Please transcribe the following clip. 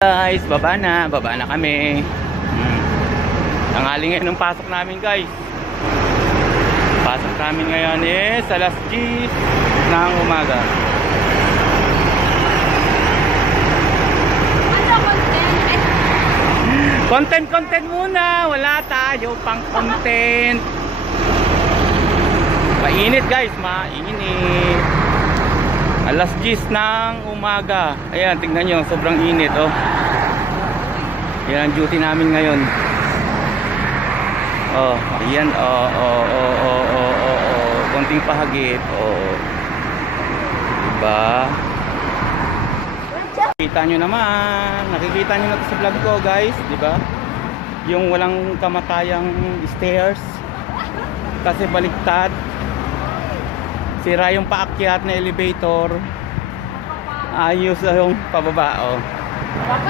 Guys, baba na kami. Tanghali ngayon ng pasok namin, guys. Pasok namin ngayon is alas 10 ng umaga. Content muna, wala tayo pang content. Mainit, guys, mainit. Alas 10 ng umaga. Ayan, tingnan nyo, sobrang init, oh. Yan ang duty namin ngayon. Oh, ayan, konting pahagip, diba? Nakikita nyo naman, nakikita nyo na ito sa vlog ko, guys, diba? Yung walang kamatayang stairs kasi baliktad. Sira yung paakyat na elevator. Ayos yung pababa, oh.